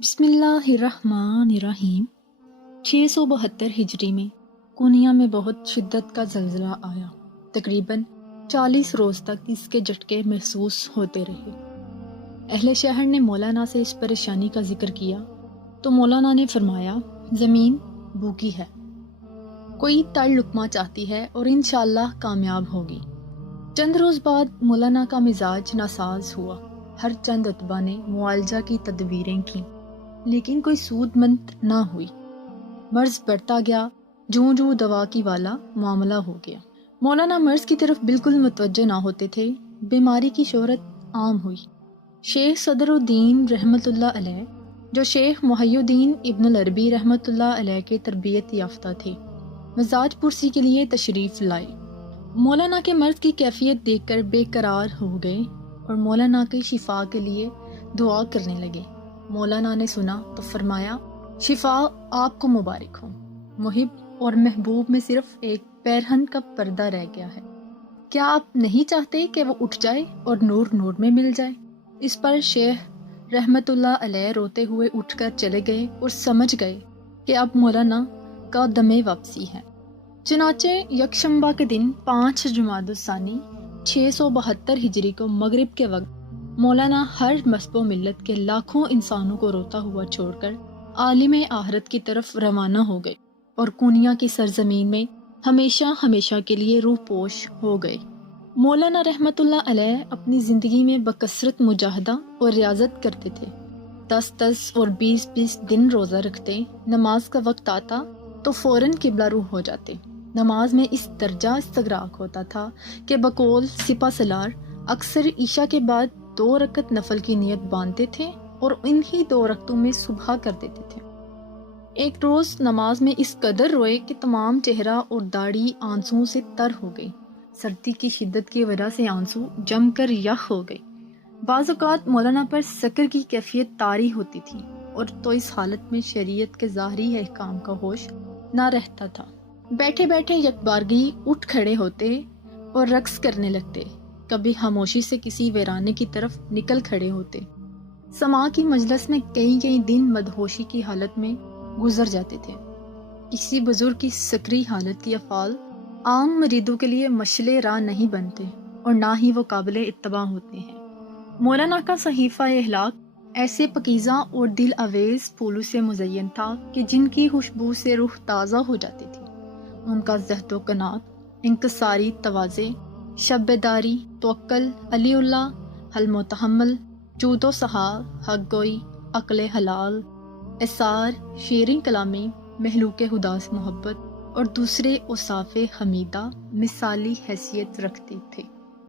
بسم اللہ الرحمن الرحیم 672 ہجری میں کونیا میں بہت شدت کا زلزلہ آیا۔ تقریباً 40 روز تک اس کے جھٹکے محسوس ہوتے رہے۔ اہل شہر نے مولانا سے اس پریشانی کا ذکر کیا تو مولانا نے فرمایا، زمین بھوکی ہے، کوئی تڑ لقمہ چاہتی ہے اور انشاءاللہ کامیاب ہوگی۔ چند روز بعد مولانا کا مزاج ناساز ہوا۔ ہر چند اتباع نے معالجہ کی تدبیریں کیں لیکن کوئی سود مند نہ ہوئی۔ مرض بڑھتا گیا، جوں جوں دوا کی والا معاملہ ہو گیا۔ مولانا مرض کی طرف بالکل متوجہ نہ ہوتے تھے۔ بیماری کی شہرت عام ہوئی۔ شیخ صدر الدین رحمۃ اللہ علیہ، جو شیخ محی الدین ابن العربی رحمۃ اللہ علیہ کے تربیت یافتہ تھے، مزاج پرسی کے لیے تشریف لائے۔ مولانا کے مرض کی کیفیت دیکھ کر بے قرار ہو گئے اور مولانا کی شفا کے لیے دعا کرنے لگے۔ مولانا نے سنا تو فرمایا، شفا آپ کو مبارک ہو۔ محب اور محبوب میں صرف ایک پیرہن کا پردہ رہ گیا ہے۔ کیا آپ نہیں چاہتے کہ وہ اٹھ جائے اور نور نور میں مل جائے؟ اس پر شیخ رحمت اللہ علیہ روتے ہوئے اٹھ کر چلے گئے اور سمجھ گئے کہ اب مولانا کا دم واپسی ہے۔ چنانچہ یکشنبہ کے دن 5 جمادی الثانی 672 ہجری کو مغرب کے وقت مولانا ہر مذہب و ملت کے لاکھوں انسانوں کو روتا ہوا چھوڑ کر عالم آخرت کی طرف روانہ ہو گئے اور کونیا کی سرزمین میں ہمیشہ ہمیشہ کے لیے روح پوش ہو گئے۔ مولانا رحمت اللہ علیہ اپنی زندگی میں بکثرت مجاہدہ اور ریاضت کرتے تھے۔ 10 اور 20 دن روزہ رکھتے، نماز کا وقت آتا تو فوراً قبلہ روح ہو جاتے۔ نماز میں اس درجہ استغراق ہوتا تھا کہ بقول سپہ سالار اکثر عشاء کے بعد 2 رکعت نفل کی نیت باندھتے تھے اور انہی 2 رکعتوں میں صبح کر دیتے تھے۔ ایک روز نماز میں اس قدر روئے کہ تمام چہرہ اور داڑھی آنسوؤں سے تر ہو گئی۔ سردی کی شدت کی وجہ سے آنسو جم کر یخ ہو گئی۔ بعض اوقات مولانا پر سکر کی کیفیت طاری ہوتی تھی اور تو اس حالت میں شریعت کے ظاہری احکام کا ہوش نہ رہتا تھا۔ بیٹھے بیٹھے یکبارگی اٹھ کھڑے ہوتے اور رقص کرنے لگتے، کبھی خاموشی سے کسی ویرانے کی طرف نکل کھڑے ہوتے۔ سماع کی مجلس میں کئی دن مدہوشی کی حالت میں گزر جاتے تھے۔ کسی بزرگ کی سکری حالت کی افعال عام مریدوں کے لیے مشعل راہ نہیں بنتے اور نہ ہی وہ قابل اتباع ہوتے ہیں۔ مولانا کا صحیفہ اخلاق ایسے پاکیزہ اور دل آویز پھولوں سے مزین تھا کہ جن کی خوشبو سے روح تازہ ہو جاتی تھی۔ ان کا زہد و قناعت، انکساری تواضع، شب بیداری، توکل، علی اللہ، حلم و تحمل، جود و سخا، حق گوئی، عقل حلال، اثار، شیریں کلامی، مخلوق خدا سے محبت اور دوسرے اوصاف حمیدہ مثالی حیثیت رکھتے تھے۔